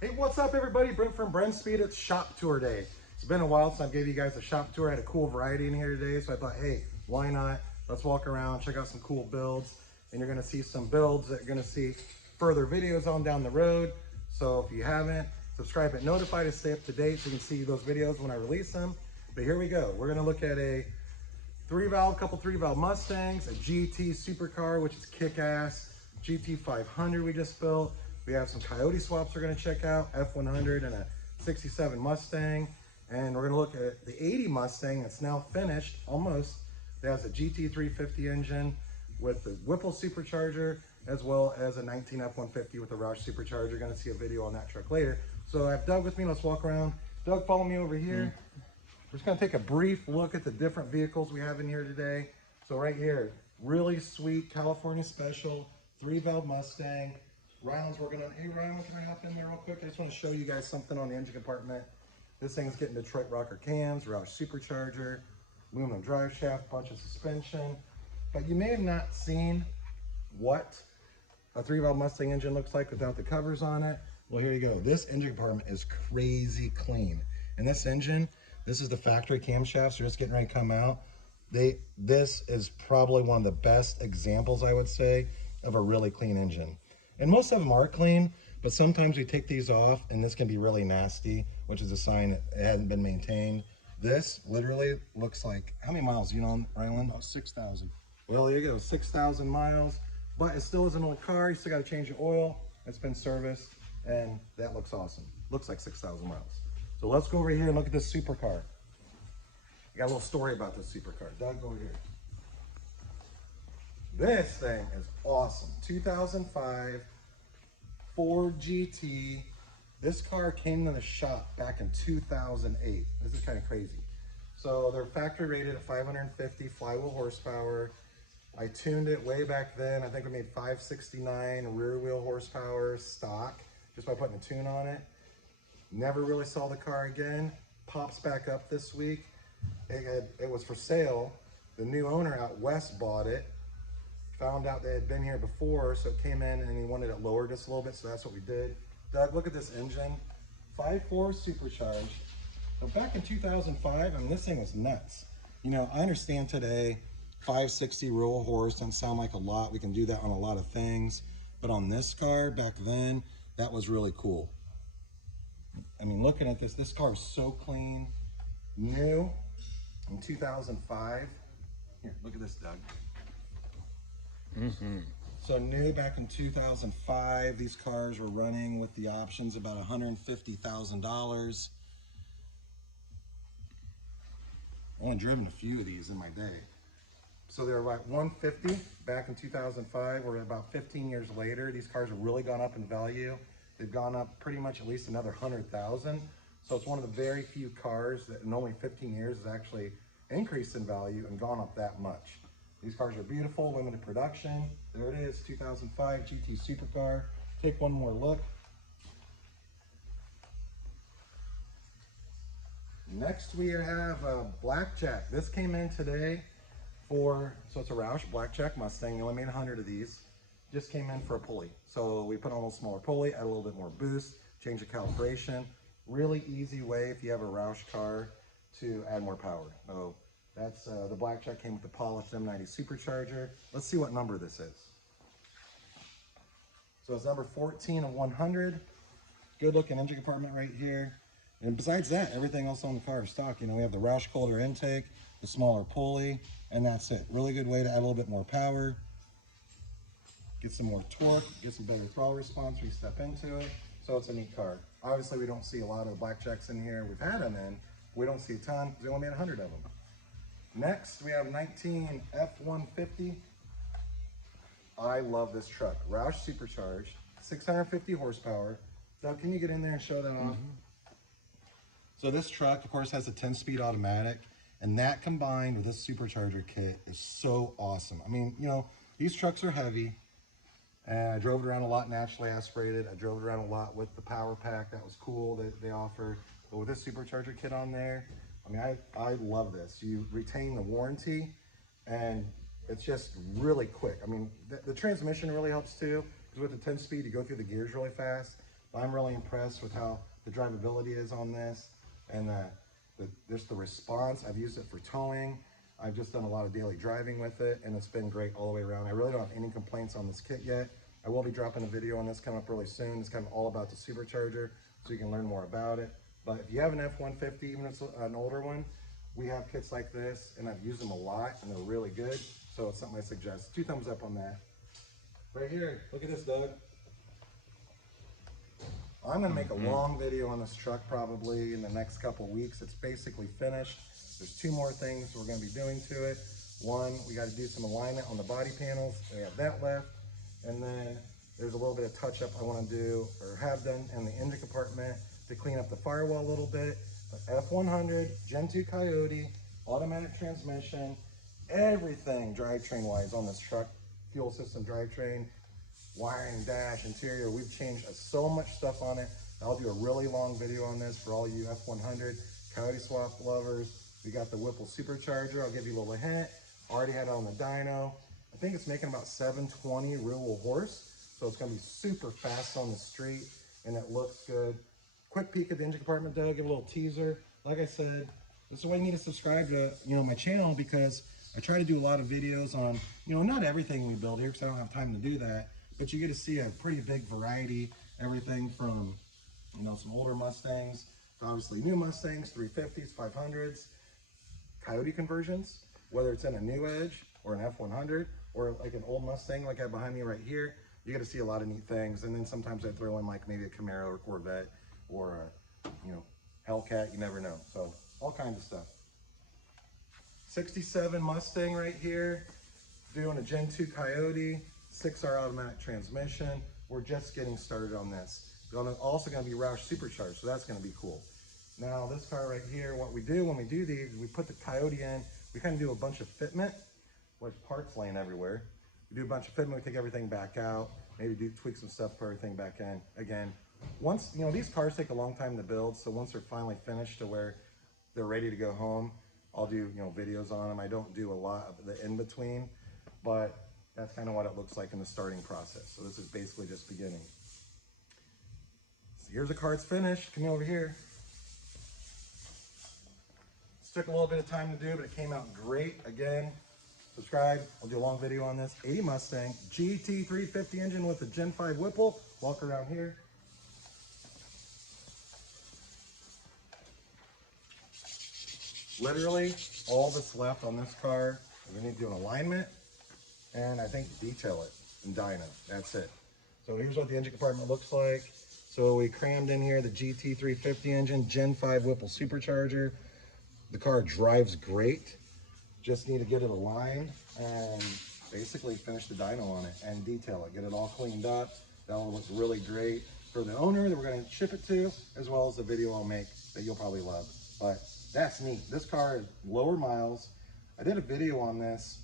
Hey, what's up everybody? Brent from Brenspeed. It's shop tour day. It's been a while since I gave you guys a shop tour. I had a cool variety in here today, so I thought, hey, why not? Let's walk around, check out some cool builds, and you're gonna see some builds that you're gonna see further videos on down the road. So if you haven't, subscribe and notify to stay up to date so you can see those videos when I release them. But here we go. We're gonna look at a couple 3-valve Mustangs, a GT supercar, which is kick-ass, GT500 we just built. We have some COYOTE swaps we're gonna check out, F100 and a 67 Mustang. And we're gonna look at the 80 Mustang that's now finished, almost. It has a GT350 engine with the Whipple supercharger, as well as a 19 F150 with the ROUSH supercharger. Gonna see a video on that truck later. So I have Doug with me, let's walk around. Doug, follow me over here. We're just gonna take a brief look at the different vehicles we have in here today. So right here, really sweet California special, 3-valve Mustang. Hey Ryan, can I hop in there real quick? I just wanna show you guys something on the engine compartment. This thing's getting Detroit rocker cams, ROUSH supercharger, aluminum drive shaft, bunch of suspension. But you may have not seen what a 3-valve Mustang engine looks like without the covers on it. Well, here you go. This engine compartment is crazy clean. And this engine, this is the factory camshafts. They're just getting ready to come out. This is probably one of the best examples, I would say, of a really clean engine. And most of them are clean, but sometimes we take these off and this can be really nasty, which is a sign that it hasn't been maintained. This literally looks like, how many miles, you know, Rylan? About 6,000. Well, there you go, 6,000 miles, but it still is an old car. You still got to change the oil. It's been serviced, and that looks awesome. Looks like 6,000 miles. So let's go over here and look at this supercar. I got a little story about this supercar. Doug, go over here. This thing is awesome. 2005 Ford GT. This car came to the shop back in 2008. This is kind of crazy. So they're factory rated at 550 flywheel horsepower. I tuned it way back then. I think we made 569 rear wheel horsepower stock just by putting a tune on it. Never really saw the car again. Pops back up this week. It was for sale. The new owner out west bought it. Found out they had been here before, so it came in and he wanted it lowered just a little bit, so that's what we did. Doug, look at this engine. 5.4 supercharged. But back in 2005, I mean, this thing was nuts. You know, I understand today, 560 real horse doesn't sound like a lot. We can do that on a lot of things. But on this car back then, that was really cool. I mean, looking at this car is so clean, new in 2005. Here, look at this, Doug. So new back in 2005, these cars were running with the options about $150,000. I only driven a few of these in my day. So they were like 150 back in 2005. We're about 15 years later. These cars have really gone up in value. They've gone up pretty much at least another 100,000. So it's one of the very few cars that in only 15 years has actually increased in value and gone up that much. These cars are beautiful, limited production. There it is, 2005 GT Supercar. Take one more look. Next we have a Blackjack. This came in today so it's a ROUSH Blackjack Mustang. You only made 100 of these. Just came in for a pulley. So we put on a little smaller pulley, add a little bit more boost, change the calibration. Really easy way if you have a ROUSH car to add more power. So that's the Blackjack came with the polished M90 supercharger. Let's see what number this is. So it's number 14 of 100. Good looking engine compartment right here. And besides that, everything else on the car is stock. You know, we have the ROUSH colder intake, the smaller pulley, and that's it. Really good way to add a little bit more power, get some more torque, get some better throttle response when you step into it. So it's a neat car. Obviously, we don't see a lot of Blackjacks in here. We've had them in. We don't see a ton because we only made 100 of them. Next, we have 19 F150. I love this truck. ROUSH supercharged, 650 horsepower. Doug, can you get in there and show that off? So this truck, of course, has a 10-speed automatic, and that combined with this supercharger kit is so awesome. I mean, you know, these trucks are heavy, and I drove it around a lot naturally aspirated. I drove it around a lot with the power pack. That was cool that they offered. But with this supercharger kit on there, I mean, I love this. You retain the warranty, and it's just really quick. I mean, the transmission really helps too, because with the 10-speed, you go through the gears really fast. But I'm really impressed with how the drivability is on this, and just the response. I've used it for towing. I've just done a lot of daily driving with it, and it's been great all the way around. I really don't have any complaints on this kit yet. I will be dropping a video on this coming up really soon. It's kind of all about the supercharger, so you can learn more about it. But if you have an F150, even if it's an older one, we have kits like this, and I've used them a lot, and they're really good. So it's something I suggest. 2 thumbs up on that. Right here, look at this, Doug. I'm gonna make a long video on this truck probably in the next couple weeks. It's basically finished. There's 2 more things we're gonna be doing to it. One, we gotta do some alignment on the body panels. We have that left. And then there's a little bit of touch up I wanna do, or have done, in the engine compartment to clean up the firewall a little bit. But F100, Gen 2 Coyote, automatic transmission, everything drivetrain wise on this truck. Fuel system, drivetrain, wiring, dash, interior. We've changed so much stuff on it. I'll do a really long video on this for all you F100 Coyote swap lovers. We got the Whipple supercharger. I'll give you a little hint. Already had it on the dyno. I think it's making about 720 real horse. So it's gonna be super fast on the street, and it looks good. Quick peek at the engine compartment, Doug, give a little teaser. Like I said, this is why you need to subscribe to my channel, because I try to do a lot of videos on, not everything we build here, because I don't have time to do that. But you get to see a pretty big variety, everything from, some older Mustangs to obviously new Mustangs, 350s, 500s, Coyote conversions, whether it's in a new Edge or an F100 or like an old Mustang like I have behind me right here. You get to see a lot of neat things. And then sometimes I throw in like maybe a Camaro or Corvette or a, Hellcat, you never know. So all kinds of stuff. 67 Mustang right here, doing a Gen 2 Coyote, 6R automatic transmission. We're just getting started on this. We're also going to be ROUSH supercharged, so that's going to be cool. Now this car right here, what we do when we do these, we put the Coyote in, we kind of do a bunch of fitment, with parts laying everywhere. We do a bunch of fitment, we take everything back out, maybe tweak some stuff, put everything back in. Again, once, these cars take a long time to build, so once they're finally finished to where they're ready to go home, I'll do, videos on them. I don't do a lot of the in-between, but that's kind of what it looks like in the starting process. So this is basically just beginning. So here's a car that's finished. Come over here. This took a little bit of time to do, but it came out great. Again, subscribe. I'll do a long video on this. A Mustang GT350 engine with a Gen 5 Whipple. Walk around here. Literally, all that's left on this car, we need to do an alignment and I think detail it in dyno. That's it. So here's what the engine compartment looks like. So we crammed in here the GT350 engine, Gen 5 Whipple supercharger. The car drives great. Just need to get it aligned and basically finish the dyno on it and detail it. Get it all cleaned up. That will look really great for the owner that we're going to ship it to, as well as the video I'll make that you'll probably love. But that's neat. This car is lower miles. I did a video on this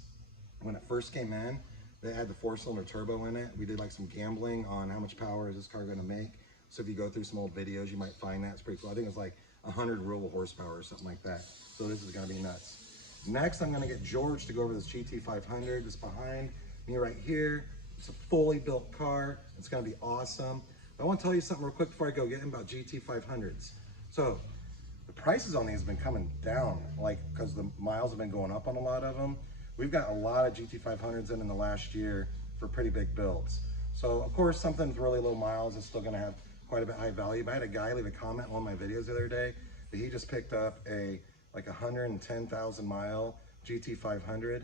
when it first came in. They had the 4-cylinder turbo in it. We did like some gambling on how much power is this car going to make. So if you go through some old videos, you might find that. It's pretty cool. I think it's like 100 real horsepower or something like that. So this is going to be nuts. Next, I'm going to get George to go over this GT500 that's behind me right here. It's a fully built car. It's going to be awesome. I want to tell you something real quick before I go get in about GT500s. So the prices on these have been coming down, like, because the miles have been going up on a lot of them. We've got a lot of GT500s in the last year for pretty big builds. So of course, something with really low miles is still going to have quite a bit high value. But I had a guy leave a comment on my videos the other day that he just picked up a like 110,000 mile GT500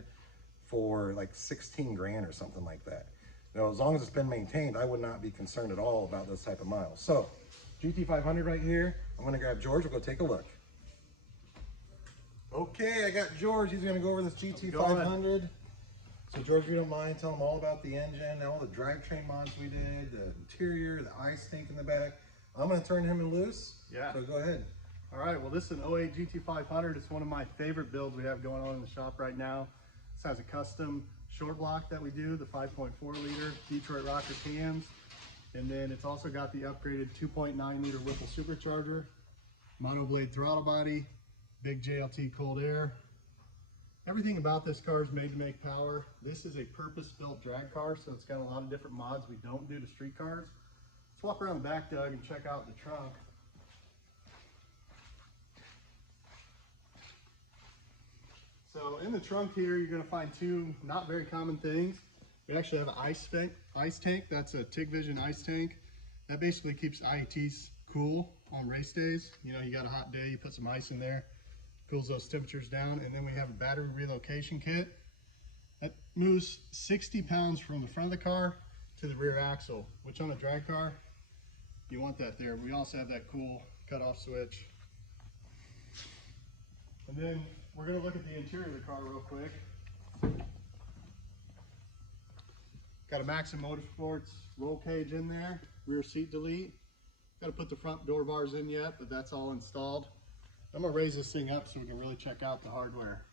for like 16 grand or something like that. Now, as long as it's been maintained, I would not be concerned at all about those type of miles. So GT500 right here. I'm going to grab George. We'll go take a look. Okay, I got George. He's going to go over this GT500. So George, if you don't mind, tell him all about the engine, all the drivetrain mods we did, the interior, the eye stink in the back. I'm going to turn him loose. Yeah. So go ahead. All right, well, this is an 08 GT500. It's one of my favorite builds we have going on in the shop right now. This has a custom short block that we do, the 5.4 liter Detroit rocker cams. And then it's also got the upgraded 2.9 liter Whipple supercharger, monoblade throttle body, big JLT cold air. Everything about this car is made to make power. This is a purpose-built drag car, so it's got a lot of different mods we don't do to street cars. Let's walk around the back, Doug, and check out the trunk. So in the trunk here, you're going to find two not very common things. We actually have an ice tank. That's a TIG Vision ice tank. That basically keeps IETs cool on race days. You know, you got a hot day, you put some ice in there, cools those temperatures down. And then we have a battery relocation kit that moves 60 pounds from the front of the car to the rear axle, which on a drag car, you want that there. We also have that cool cutoff switch. And then we're going to look at the interior of the car real quick. Got a Maxim Motorsports roll cage in there, rear seat delete. Got to put the front door bars in yet, but that's all installed. I'm going to raise this thing up so we can really check out the hardware.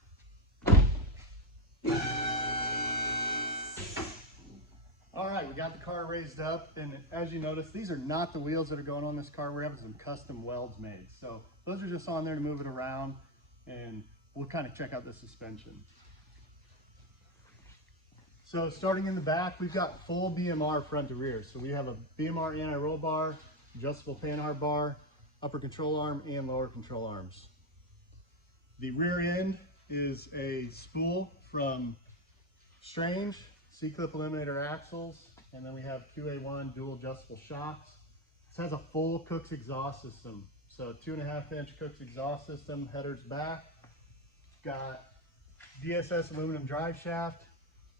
All right, we got the car raised up, and as you notice, these are not the wheels that are going on this car. We're having some custom welds made. So those are just on there to move it around, and we'll kind of check out the suspension. So starting in the back, we've got full BMR front to rear. So we have a BMR anti-roll bar, adjustable panhard bar, upper control arm, and lower control arms. The rear end is a spool from Strange, C-clip eliminator axles, and then we have QA1 dual adjustable shocks. This has a full Cook's exhaust system. So 2.5-inch Cook's exhaust system, headers back. Got DSS aluminum drive shaft,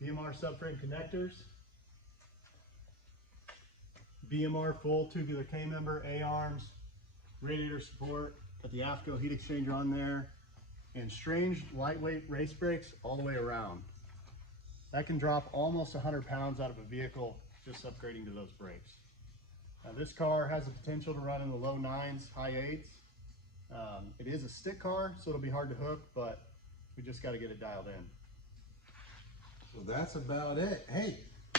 BMR subframe connectors, BMR full tubular K-member, A-arms, radiator support, got the AFCO heat exchanger on there, and Strange lightweight race brakes all the way around. That can drop almost 100 pounds out of a vehicle just upgrading to those brakes. Now this car has the potential to run in the low 9s, high 8s. It is a stick car, so it'll be hard to hook, but we just got to get it dialed in. So that's about it. Hey,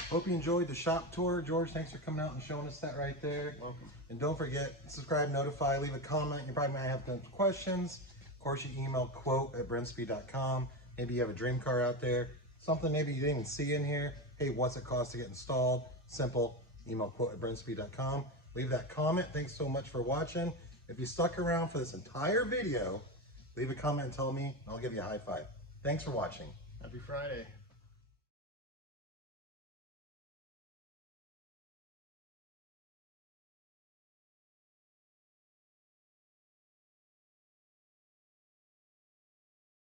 hope you enjoyed the shop tour. George, thanks for coming out and showing us that right there. Welcome. And don't forget, subscribe, notify, leave a comment. You probably might have some questions. Of course, you can email quote@brenspeed.com. Maybe you have a dream car out there, something maybe you didn't even see in here. Hey, what's it cost to get installed? Simple, email quote@brenspeed.com. Leave that comment. Thanks so much for watching. If you stuck around for this entire video, leave a comment and tell me, and I'll give you a high five. Thanks for watching. Happy Friday.